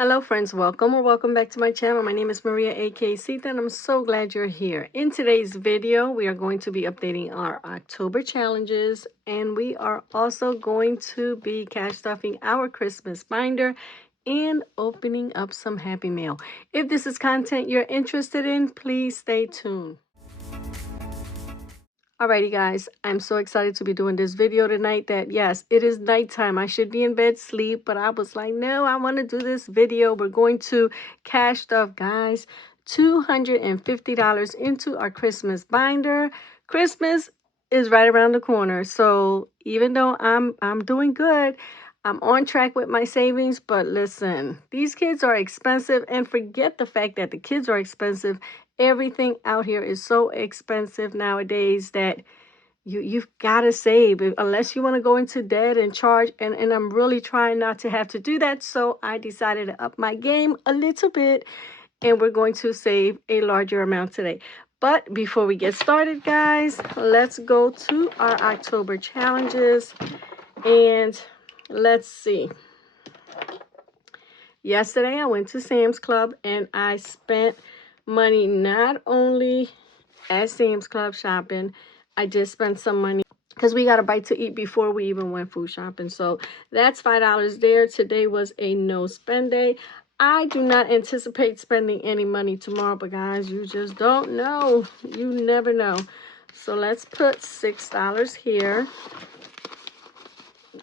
Hello friends, welcome back to my channel. My name is Maria aka Sita and I'm so glad you're here. In today's video, we are going to be updating our October challenges and we are also going to be cash stuffing our Christmas binder and opening up some Happy Mail. If this is content you're interested in, please stay tuned. Alrighty guys, I'm so excited to be doing this video tonight that yes, it is nighttime. I should be in bed sleep, but I was like, no, I want to do this video. We're going to cash stuff, guys. $250 into our Christmas binder. Christmas is right around the corner. So even though I'm doing good, I'm on track with my savings, but listen, these kids are expensive and forget the fact that the kids are expensive. Everything out here is so expensive nowadays that you've got to save unless you want to go into debt and charge. And I'm really trying not to have to do that. So I decided to up my game a little bit and we're going to save a larger amount today. But before we get started, guys, let's go to our October challenges and let's see. Yesterday I went to Sam's Club and I spent money not only at Sam's Club shopping. I did spend some money because we got a bite to eat before we even went food shopping. So that's $5 there. Today was a no spend day. I do not anticipate spending any money tomorrow, but guys, you just don't know. You never know. So let's put $6 here.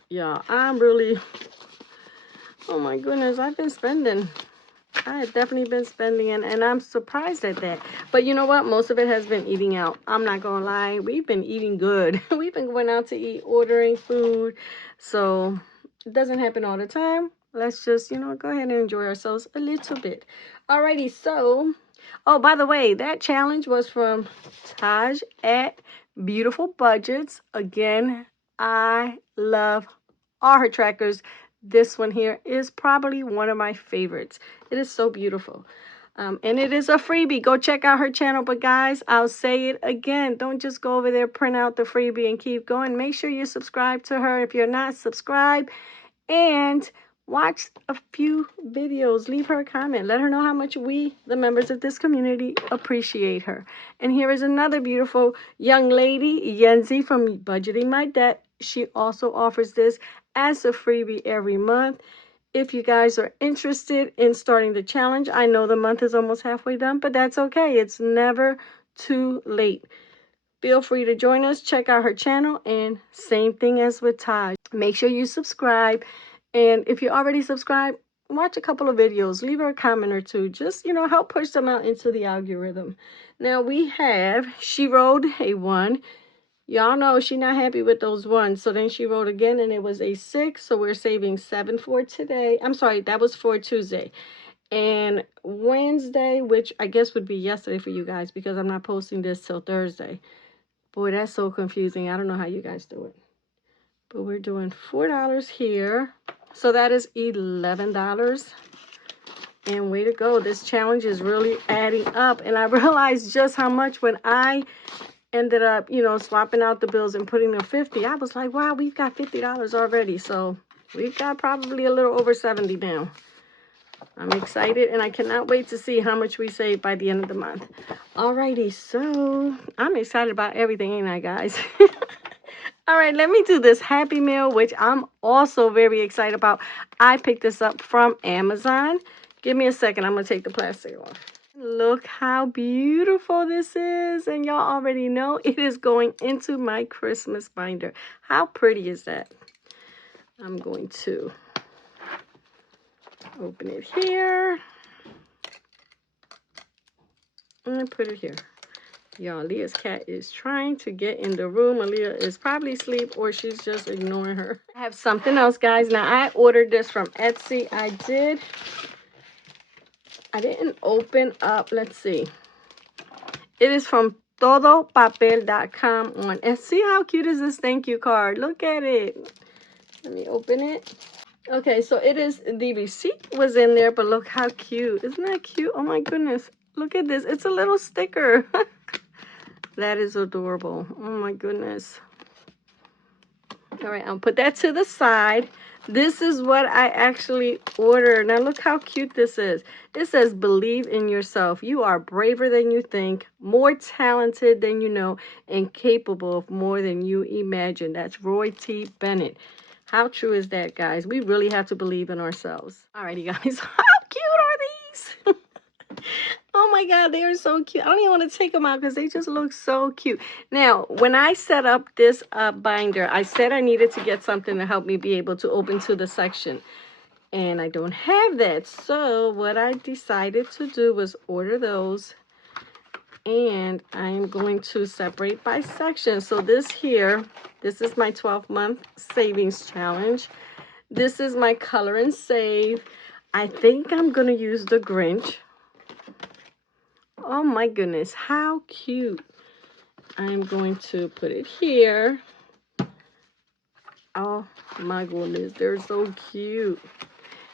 Yeah, I'm really, oh my goodness, I've been spending. I have definitely been spending and I'm surprised at that. But you know what? Most of it has been eating out. I'm not going to lie. We've been eating good. We've been going out to eat, ordering food. So it doesn't happen all the time. Let's just, go ahead and enjoy ourselves a little bit. Alrighty. So, oh, by the way, that challenge was from Taj at Beautiful Budgets. Again, I love all her trackers. This one here is probably one of my favorites. It is so beautiful. And it is a freebie. Go check out her channel. But guys, I'll say it again. Don't just go over there, print out the freebie and keep going. Make sure you subscribe to her if you're not subscribed. And watch a few videos. Leave her a comment. Let her know how much we, the members of this community, appreciate her. And here is another beautiful young lady, Yenzi from Budgeting My Debt. She also offers this as a freebie every month. If you guys are interested in starting the challenge, I know the month is almost halfway done, but that's okay. It's never too late. Feel free to join us. Check out her channel. And same thing as with Taj. Make sure you subscribe. And if you already subscribed, watch a couple of videos. Leave her a comment or two. Just, help push them out into the algorithm. Now we have, she rolled a 1. Y'all know she's not happy with those 1s. So then she wrote again and it was a 6. So we're saving 7 for today. I'm sorry, that was for Tuesday. And Wednesday, which I guess would be yesterday for you guys because I'm not posting this till Thursday. Boy, that's so confusing. I don't know how you guys do it. But we're doing $4 here. So that is $11. And way to go. This challenge is really adding up. And I realized just how much when I ended up, swapping out the bills and putting them 50. I was like, wow, we've got $50 already. So we've got probably a little over 70 now. I'm excited and I cannot wait to see how much we save by the end of the month. Alrighty, so I'm excited about everything, ain't I, guys? All right, let me do this Happy Meal, which I'm also very excited about. I picked this up from Amazon. Give me a second. I'm going to take the plastic off. Look how beautiful this is. And y'all already know it is going into my Christmas binder. How pretty is that? I'm going to open it here. And put it here. Y'all, Leah's cat is trying to get in the room. Aaliyah is probably asleep or she's just ignoring her. I have something else, guys. Now, I ordered this from Etsy. I didn't open up. Let's see. It is from Todo, Papel.com on. And see how cute is this thank you card. Look at it. Let me open it. Okay, so it is, the receipt was in there, but look how cute. Isn't that cute? Oh my goodness. Look at this. It's a little sticker. That is adorable. Oh my goodness. All right, I'll put that to the side. This is what I actually ordered. Now look how cute this is. It says, believe in yourself. You are braver than you think, more talented than you know, and capable of more than you imagine. That's Roy T. Bennett. How true is that, guys? We really have to believe in ourselves. Alrighty, guys. How cute are these? Oh my God, they are so cute. I don't even want to take them out because they just look so cute. Now, when I set up this binder, I said I needed to get something to help me be able to open to the section. And I don't have that. So what I decided to do was order those. And I'm going to separate by section. So this here, this is my 12-month savings challenge. This is my color and save. I think I'm going to use the Grinch. Oh my goodness, how cute. I'm going to put it here. Oh my goodness, they're so cute.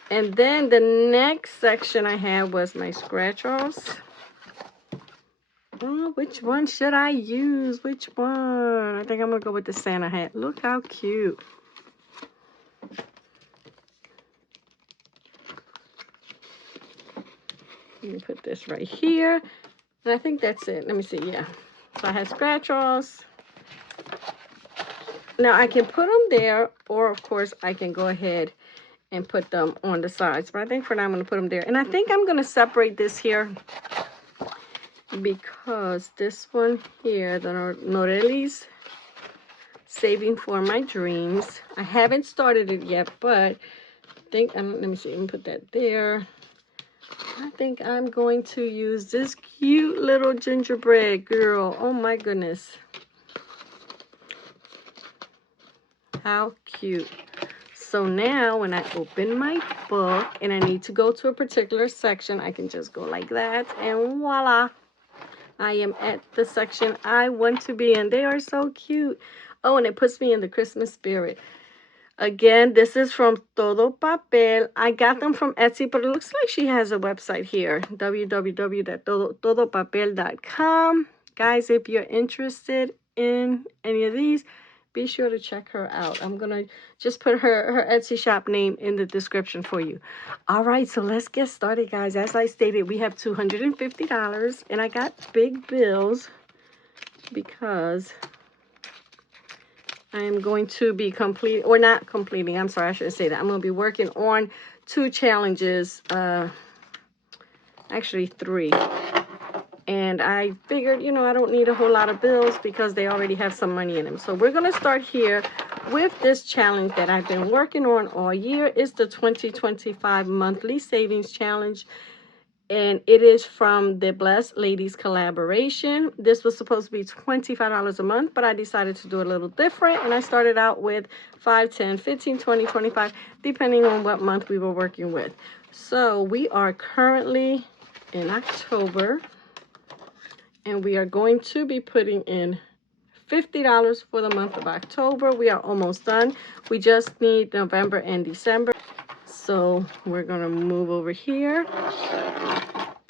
And then the next section I had was my scratch-offs. Oh, which one should I use? Which one? I think I'm going to go with the Santa hat. Look how cute. Let me put this right here. And I think that's it. Let me see. Yeah. So I have scratch-offs. Now I can put them there, or of course I can go ahead and put them on the sides. But I think for now I'm going to put them there. And I think I'm going to separate this here because this one here, the Norelli's Saving for My Dreams. I haven't started it yet, but I think, let me see, let me put that there. I think I'm going to use this cute little gingerbread girl. Oh my goodness. How cute. So now when I open my book and I need to go to a particular section, I can just go like that and voila. I am at the section I want to be in. They are so cute. Oh, and it puts me in the Christmas spirit. Again, this is from Todo Papel. I got them from Etsy, but it looks like she has a website here, www.todopapel.com. Guys, if you're interested in any of these, be sure to check her out. I'm going to just put her Etsy shop name in the description for you. All right, so let's get started, guys. As I stated, we have $250, and I got big bills because I am going to be completing, or not completing, I'm sorry, I shouldn't say that. I'm going to be working on 2 challenges, actually 3. And I figured, you know, I don't need a whole lot of bills because they already have some money in them. So we're going to start here with this challenge that I've been working on all year. It's the 2025 Monthly Savings Challenge. And it is from the Blessed Ladies collaboration. This was supposed to be $25 a month, but I decided to do it a little different. And I started out with 5, 10, 15, 20, 25, depending on what month we were working with. So we are currently in October. And we are going to be putting in $50 for the month of October. We are almost done. We just need November and December. So we're going to move over here.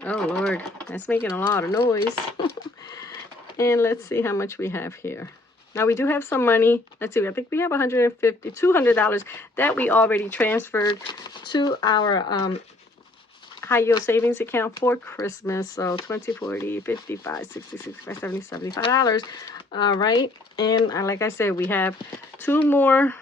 Oh, Lord, that's making a lot of noise. And let's see how much we have here. Now, we do have some money. Let's see, I think we have $200 that we already transferred to our high-yield savings account for Christmas. So 20, 40, 55, 60, 65, 70, $75. All right. And like I said, we have 2 more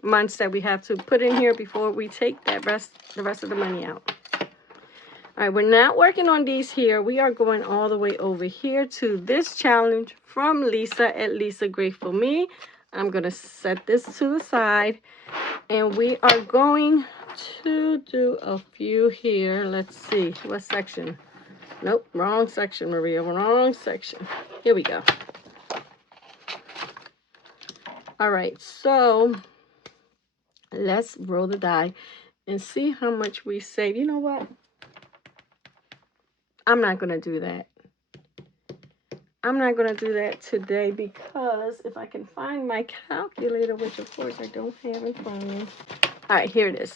months that we have to put in here before we take the rest of the money out. All right, we're not working on these here. We are going all the way over here to this challenge from Lisa at Lisa Grateful Me. I'm going to set this to the side. And we are going to do a few here. Let's see. What section? Nope, wrong section, Maria. Wrong section. Here we go. All right, so let's roll the die and see how much we save. You know what? I'm not going to do that. I'm not going to do that today because if I can find my calculator, which of course I don't have in front of me. All right, here it is.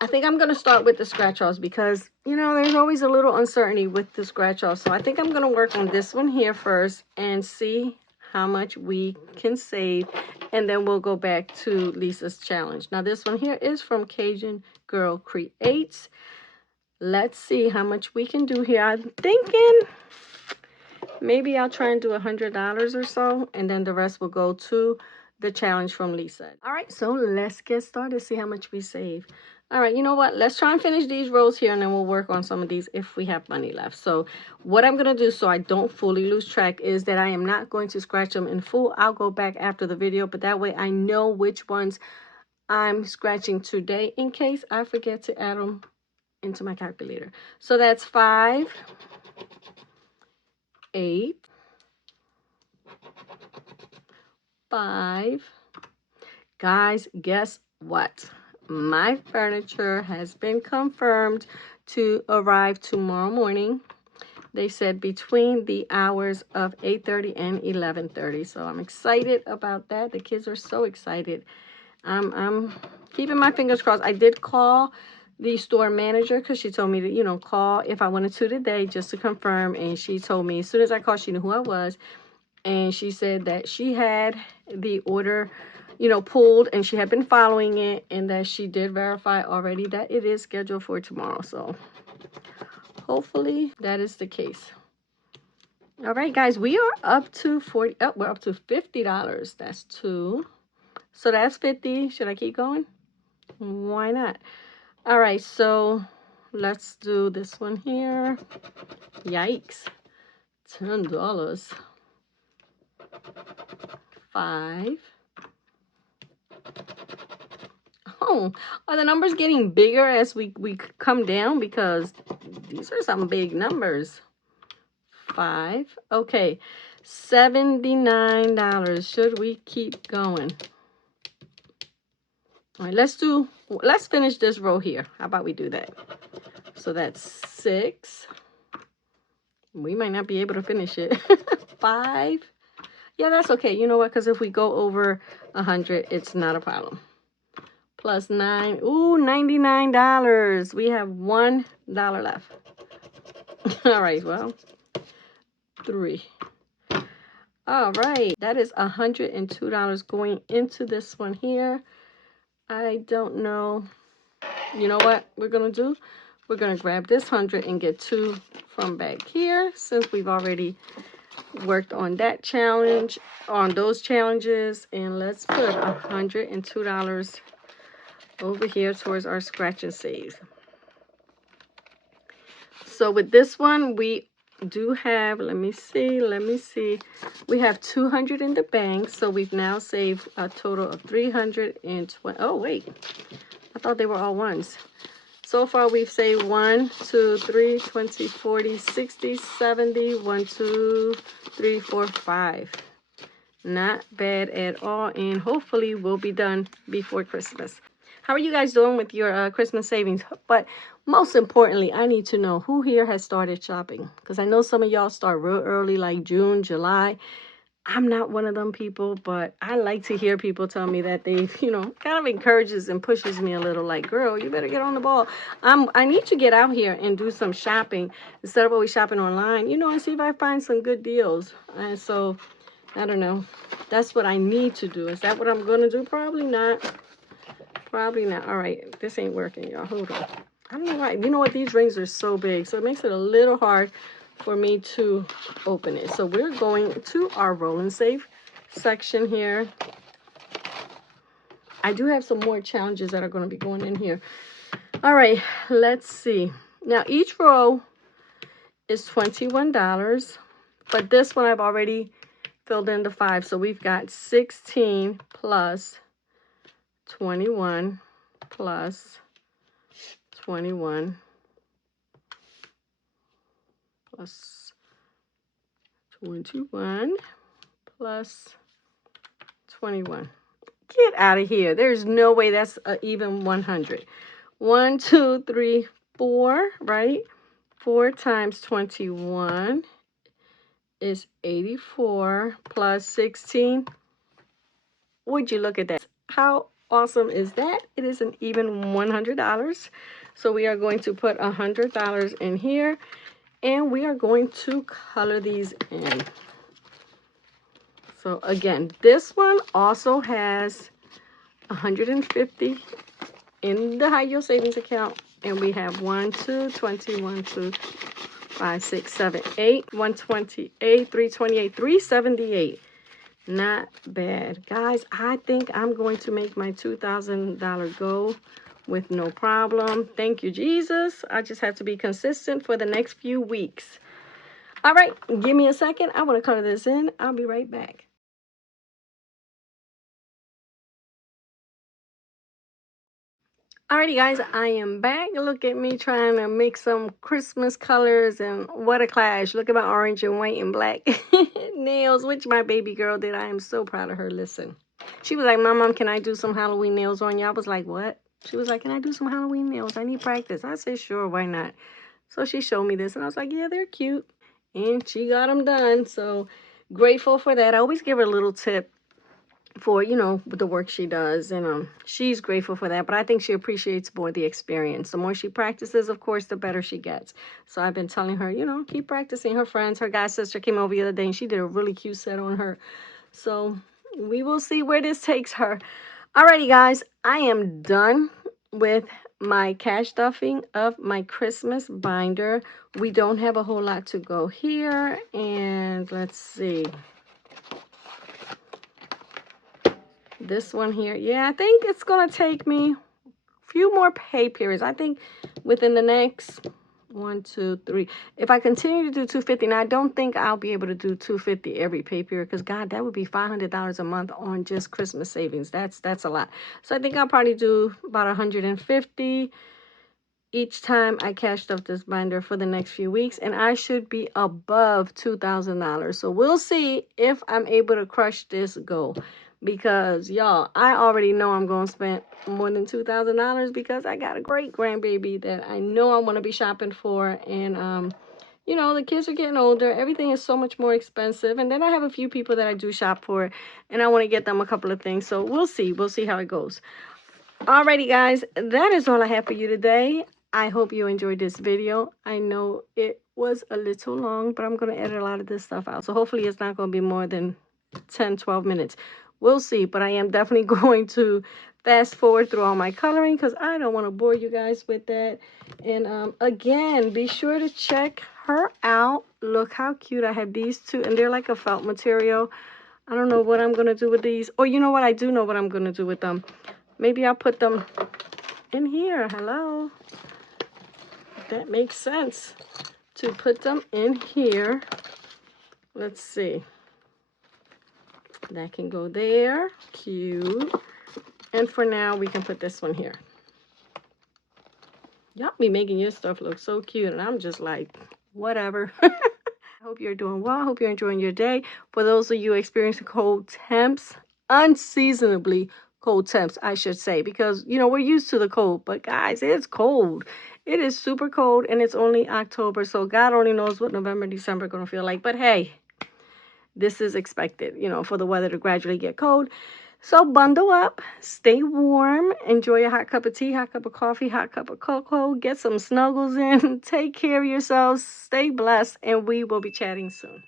I think I'm going to start with the scratch-offs because, you know, there's always a little uncertainty with the scratch-offs. So I think I'm going to work on this one here first and see how much we can save, and then we'll go back to Lisa's challenge. Now this one here is from Cajun Girl Creates. Let's see how much we can do here. I'm thinking maybe I'll try and do $100 or so, and then the rest will go to the challenge from Lisa. All right, so let's get started, see how much we save. All right, you know what? Let's try and finish these rows here, and then we'll work on some of these if we have money left. So what I'm going to do so I don't fully lose track is that I am not going to scratch them in full. I'll go back after the video, but that way I know which ones I'm scratching today in case I forget to add them into my calculator. So that's 5, 8, 5. Guys, guess what? My furniture has been confirmed to arrive tomorrow morning. They said between the hours of 8:30 and 11:30. So I'm excited about that. The kids are so excited. I'm keeping my fingers crossed. I did call the store manager because she told me to, you know, call if I wanted to today just to confirm. And she told me as soon as I called, she knew who I was. And she said that she had the order, you know, pulled, and she had been following it, and that she did verify already that it is scheduled for tomorrow. So hopefully that is the case. All right, guys, we are up to we're up to $50. That's 2. So that's 50. Should I keep going? Why not? All right, so let's do this one here. Yikes. $10. 5. Oh, are the numbers getting bigger as we come down? Because these are some big numbers. 5. Okay, $79. Should we keep going? All right, let's finish this row here. How about we do that? So that's 6. We might not be able to finish it. 5. Yeah, that's okay. You know what? Because if we go over 100, it's not a problem. Plus 9. Ooh, $99. We have $1 left. All right, well, 3. All right, that is $102 going into this one here. I don't know. You know what we're going to do? We're going to grab this 100 and get 2 from back here since we've already worked on that challenge, on those challenges. And let's put $102 over here towards our scratch and save. So with this one, we do have, let me see. We have 200 in the bank. So we've now saved a total of 320. Oh, wait. I thought they were all ones. So far, we've saved 1, 2, 3, 20, 40, 60, 70, 1, 2, 3, 4, 5. Not bad at all. And hopefully we'll be done before Christmas. How are you guys doing with your Christmas savings? But most importantly, I need to know who here has started shopping. Because I know some of y'all start real early, like June, July. I'm not one of them people, but I like to hear people tell me that they, you know, kind of encourages and pushes me a little, like, girl, you better get on the ball. I need to get out here and do some shopping instead of always shopping online, you know, and see if I find some good deals. And so, I don't know. That's what I need to do. Is that what I'm going to do? Probably not. Probably not. All right, this ain't working, y'all. Hold on. I don't know why. You know what? These rings are so big, so it makes it a little hard for me to open it. So we're going to our roll and save section here. I do have some more challenges that are going to be going in here. All right, let's see. Now each row is $21, but this one I've already filled in the 5. So we've got 16 plus 21 plus 21 plus 21 plus 21. Get out of here. There's no way that's even 100. 1, 2, 3, 4, right? 4 times 21 is 84 plus 16. Would you look at that? How awesome is that? It is an even $100. So we are going to put $100 in here, and we are going to color these in. So again, this one also has 150 in the high yield savings account, and we have 1, 2, 20, 1, 2, 5, 6, 7, 8, 128, 328, 378. Not bad. Guys, I think I'm going to make my $2,000 goal with no problem. Thank you, Jesus. I just have to be consistent for the next few weeks. All right, give me a second. I want to color this in. I'll be right back. Alrighty, guys, I am back. Look at me trying to mix some Christmas colors, and what a clash. Look at my orange and white and black nails, which my baby girl did. I am so proud of her. Listen, she was like, Mom, can I do some Halloween nails on you? I was like, what? She was like, can I do some Halloween nails? I need practice. I said, sure, why not? So she showed me this, and I was like, yeah, they're cute. And she got them done, so grateful for that. I always give her a little tip for, you know, the work she does, and she's grateful for that. But I think she appreciates more the experience. The more she practices, of course, the better she gets. So I've been telling her, you know, keep practicing. Her friends, her guy sister came over the other day, and she did a really cute set on her. So we will see where this takes her. Alrighty, guys, I am done with my cash stuffing of my Christmas binder. We don't have a whole lot to go here, and let's see. This one here, yeah, I think it's gonna take me a few more pay periods. I think within the next 1, 2, 3, if I continue to do 250, now I don't think I'll be able to do 250 every pay period, because God, that would be $500 a month on just Christmas savings. That's a lot. So I think I'll probably do about 150 each time I cash stuff this binder for the next few weeks, and I should be above $2,000. So we'll see if I'm able to crush this goal, because y'all, I already know I'm going to spend more than $2,000 because I got a great grandbaby that I know I want to be shopping for. And you know, the kids are getting older. Everything is so much more expensive. And then I have a few people that I do shop for, and I want to get them a couple of things. So we'll see. We'll see how it goes. Alrighty, guys, that is all I have for you today. I hope you enjoyed this video. I know it was a little long, but I'm going to edit a lot of this stuff out. So hopefully it's not going to be more than 10, 12 minutes. We'll see, but I am definitely going to fast forward through all my coloring because I don't want to bore you guys with that. And again, be sure to check her out. Look how cute. I have these two, and they're like a felt material. I don't know what I'm going to do with these. Or you know what? I do know what I'm going to do with them. Maybe I'll put them in here. Hello. That makes sense to put them in here. Let's see. That can go there. Cute. And for now, we can put this one here. Y'all be making your stuff look so cute, and I'm just like, whatever. I hope you're doing well. I hope you're enjoying your day. For those of you experiencing cold temps, unseasonably cold temps, I should say, because, you know, we're used to the cold, but guys, it's cold. It is super cold, and it's only October, so God only knows what November, December are going to feel like. But hey, this is expected, you know, for the weather to gradually get cold. So bundle up, stay warm, enjoy a hot cup of tea, hot cup of coffee, hot cup of cocoa, get some snuggles in, take care of yourselves, stay blessed, and we will be chatting soon.